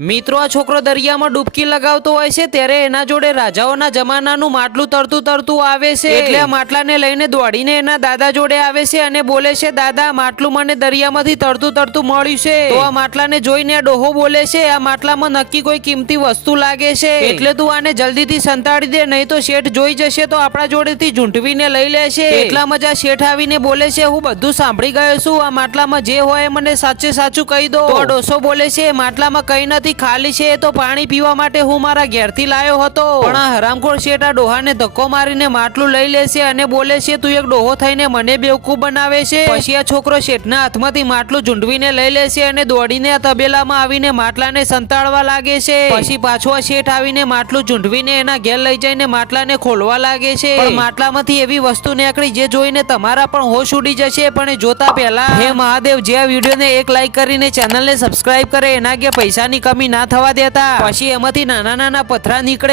મિત્રો આ છોકરો દરિયામાં ડૂબકી લગાવતો હોય છે ત્યારે એના જોડે રાજાઓના જમાનાનું માટલું તરતું આવે છે એટલે આ માટલાને લઈને દોડીને એના દાદા જોડે આવે છે અને બોલે છે, દાદા માટલું મને દરિયામાંથી તરતું મળ્યું છે। તો આ માટલાને જોઈને આ ડોહો બોલે છે, આ માટલામાં નક્કી કોઈ કિંમતી વસ્તુ લાગે છે, એટલે તું આને જલ્દીથી સંતાડી દે, નહીં તો શેઠ જોઈ જશે તો આપણા જોડેથી ઝૂંટવીને લઈ લેશે। એટલામાં જ આ શેઠ આવીને બોલે છે, હું બધું સાંભળી ગયો છું, આ માટલામાં જે હોય મને સાચે સાચું કહી દો। તો ડોસો બોલે છે, માટલામાં કઈ નથી, ખાલી છે, તો પાણી પીવા માટે હું મારા ઘેરથી લાયો હતો। પણ આ હરામખોર શેઠ આ ડોહાને ધક્કો મારીને માટલું લઈ લે છે અને બોલે છે, તું એક ડોહો થઈને મને બેવકૂફ બનાવે છે। પછી આ છોકરો શેઠના હાથમાંથી માટલું ઝૂંટવીને લઈ લે છે અને દોડીને આ તબેલામાં આવીને માટલાને સંતાડવા લાગે છે। પછી પાછો આ શેઠ આવીને માટલું ઝૂંટવીને એના ઘેર લઈ જઈને માટલાને ખોલવા લાગે છે, પણ માટલામાંથી એવી વસ્તુ નીકળી જે જોઈને તમારા પણ હોશ ઉડી જશે। પણ જોતા પહેલા હે મહાદેવ, જે આ વિડીયોને એક લાઈક કરીને ચેનલને સબસ્ક્રાઇબ કરે એના કે પૈસાની કમી ના થવા દેતા। પછી એમાંથી નાના નાના પથરા નીકળે